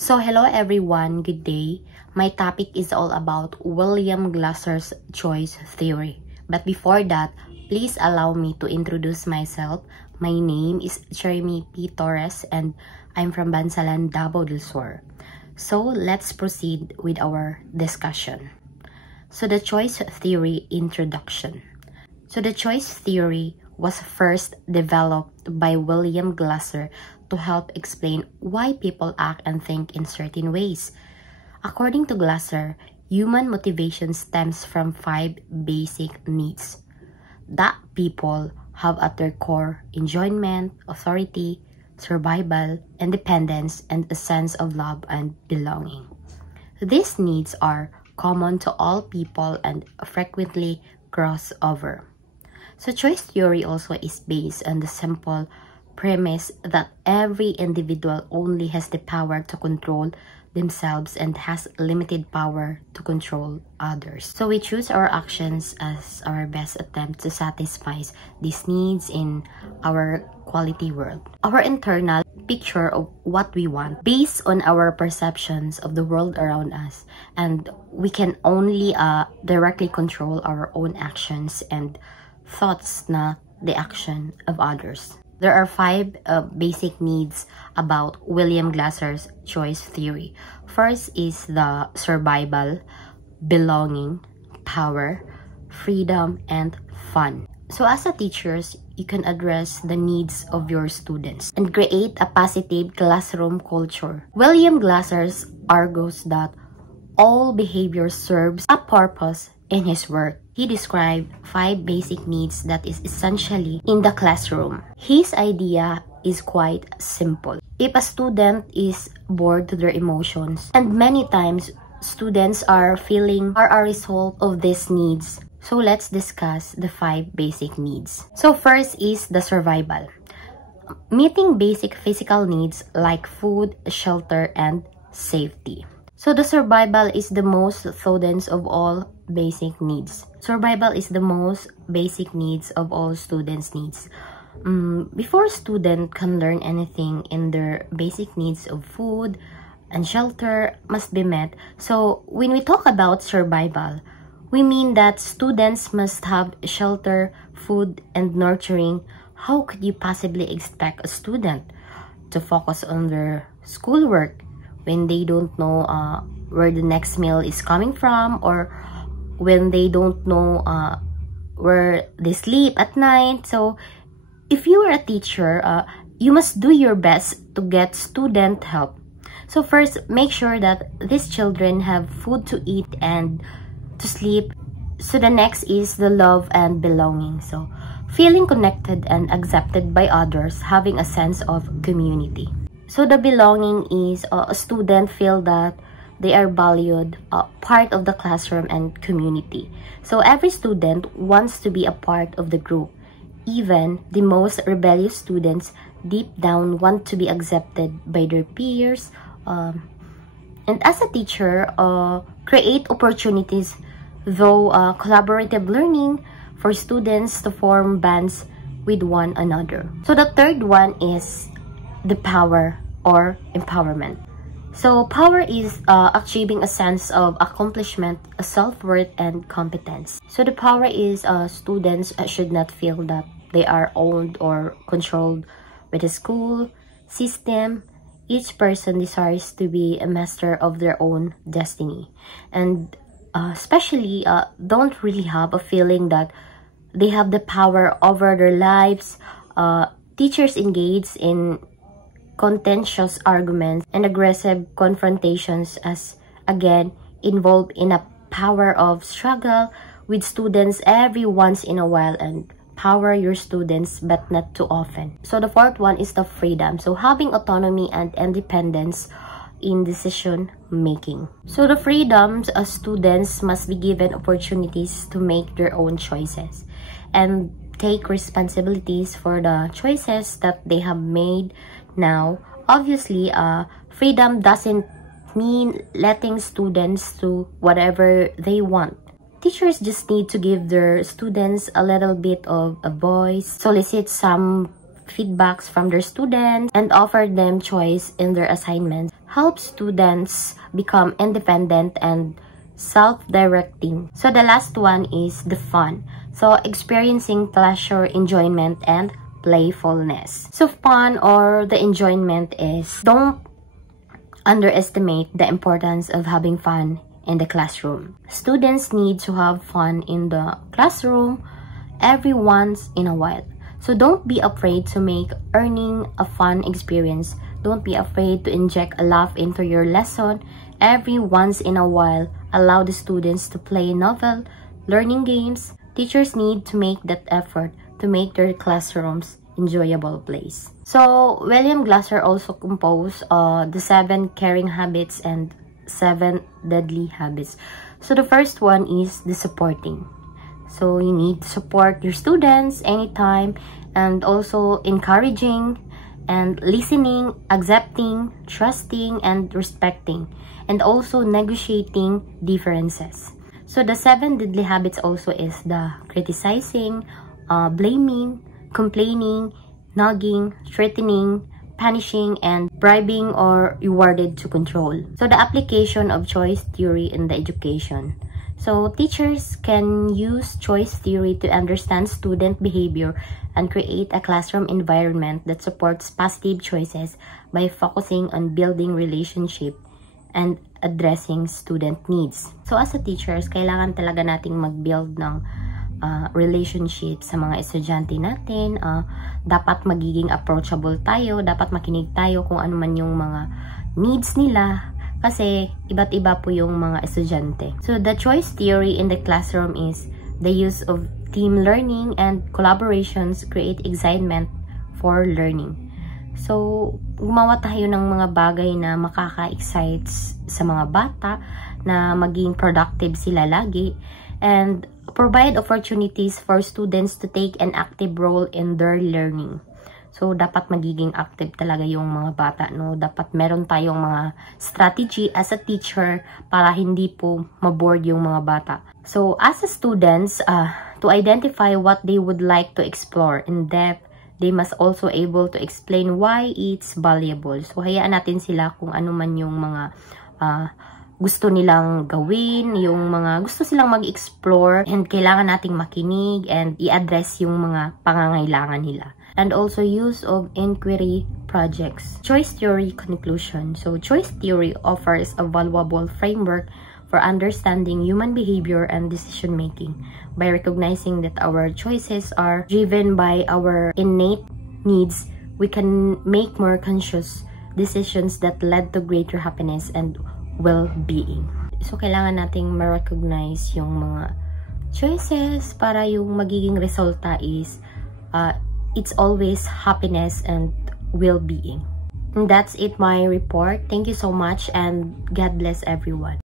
So hello everyone, good day. My topic is all about William Glasser's choice theory. But before that, please allow me to introduce myself. My name is Jeremy P. Torres and I'm from Bansalan, Davao del Sur. So let's proceed with our discussion. So the choice theory introduction. So the choice theory was first developed by William Glasser to help explain why people act and think in certain ways. According to Glasser, human motivation stems from 5 basic needs that people have at their core: enjoyment, authority, survival, independence, and a sense of love and belonging. These needs are common to all people and frequently cross over. So choice theory also is based on the simple premise that every individual only has the power to control themselves and has limited power to control others. So we choose our actions as our best attempt to satisfy these needs in our quality world. Our internal picture of what we want based on our perceptions of the world around us, and we can only directly control our own actions and thoughts, not the action of others. There are 5 basic needs about William Glasser's choice theory. First is the survival, belonging, power, freedom, and fun. So as a teachers, you can address the needs of your students and create a positive classroom culture. William Glasser argues that all behavior serves a purpose in his work. He described 5 basic needs that is essentially in the classroom. His idea is quite simple. If a student is bored to their emotions, and many times students are a result of these needs. So let's discuss the 5 basic needs. So first is the survival. Meeting basic physical needs like food, shelter, and safety. So the survival is the most students of all basic needs. Survival is the most basic needs of all students' needs. Before a student can learn anything, in their basic needs of food and shelter must be met. So when we talk about survival, we mean that students must have shelter, food, and nurturing. How could you possibly expect a student to focus on their schoolwork when they don't know where the next meal is coming from, or when they don't know where they sleep at night? So if you are a teacher, you must do your best to get student help. So first, make sure that these children have food to eat and to sleep. So the next is the love and belonging. So feeling connected and accepted by others, having a sense of community. So the belonging is a student feel that they are valued, part of the classroom and community. So every student wants to be a part of the group. Even the most rebellious students deep down want to be accepted by their peers. And as a teacher, create opportunities through collaborative learning for students to form bands with one another. So the third one is the power or empowerment. So power is achieving a sense of accomplishment, self-worth, and competence. So the power is students should not feel that they are owned or controlled by the school system. Each person desires to be a master of their own destiny, and especially don't really have a feeling that they have the power over their lives. Teachers engage in contentious arguments and aggressive confrontations as, again, involved in a power of struggle with students every once in a while, and power your students but not too often. So the fourth one is the freedom. So having autonomy and independence in decision making. So the freedoms of students must be given opportunities to make their own choices and take responsibilities for the choices that they have made. Now, obviously, freedom doesn't mean letting students do whatever they want. Teachers just need to give their students a little bit of a voice, solicit some feedbacks from their students, and offer them choice in their assignments. Help students become independent and self-directing. So the last one is the fun. So experiencing pleasure, enjoyment, and playfulness. So fun or the enjoyment is, don't underestimate the importance of having fun in the classroom. Students need to have fun in the classroom every once in a while. So don't be afraid to make earning a fun experience. Don't be afraid to inject a laugh into your lesson. Every once in a while, allow the students to play novel, learning games. Teachers need to make that effort to make their classrooms enjoyable place. So William Glasser also composed the 7 caring habits and 7 deadly habits. So the first one is the supporting. So you need to support your students anytime, and also encouraging and listening, accepting, trusting, and respecting, and also negotiating differences. So the 7 deadly habits also is the criticizing, blaming, complaining, nagging, threatening, punishing, and bribing or rewarded to control. So the application of choice theory in the education. So teachers can use choice theory to understand student behavior and create a classroom environment that supports positive choices by focusing on building relationship and addressing student needs. So as a teachers, kailangan talaga nating mag-build ng relationship sa mga estudyante natin. Dapat magiging approachable tayo, dapat makinig tayo kung ano man yung mga needs nila, kasi iba't iba po yung mga estudyante. So the choice theory in the classroom is the use of team learning and collaborations create excitement for learning. So gumawa tayo ng mga bagay na makaka-excite sa mga bata, na maging productive sila lagi, and provide opportunities for students to take an active role in their learning. So, dapat magiging active talaga yung mga bata, no? Dapat meron tayong mga strategy as a teacher para hindi po maboard yung mga bata. So, as a students, to identify what they would like to explore in depth, they must also able to explain why it's valuable. So, hayaan natin sila kung ano man yung mga gusto nilang gawin, yung mga gusto silang mag-explore, and kailangan nating makinig and i-address yung mga pangangailangan nila. And also use of inquiry projects. Choice theory conclusion. So choice theory offers a valuable framework for understanding human behavior and decision making by recognizing that our choices are driven by our innate needs. We can make more conscious decisions that lead to greater happiness and well-being. So kailangan nating ma-recognize yung mga choices para yung magiging resulta is it's always happiness and well-being. And that's it, my report. Thank you so much, and God bless everyone.